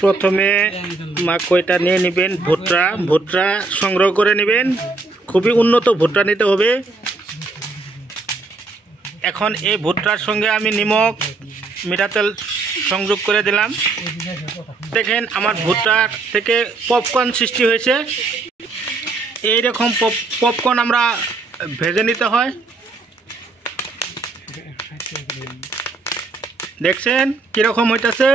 প্রথমে মাকইটা নিয়ে নেবেন, ভুট্টা সংগ্রহ করে নেবেন, খুবই উন্নত ভুট্টা নিতে হবে। এখন এই ভুট্টার সঙ্গে আমি নিমক মিঠা তেল সংযোগ করে দিলাম। দেখেন আমার ভুট্টা থেকে পপকর্ন সৃষ্টি হয়েছে। এই রকম পপকর্ন আমরা ভেজে নিতে হয়। দেখছেন কিরকম হইতেছে।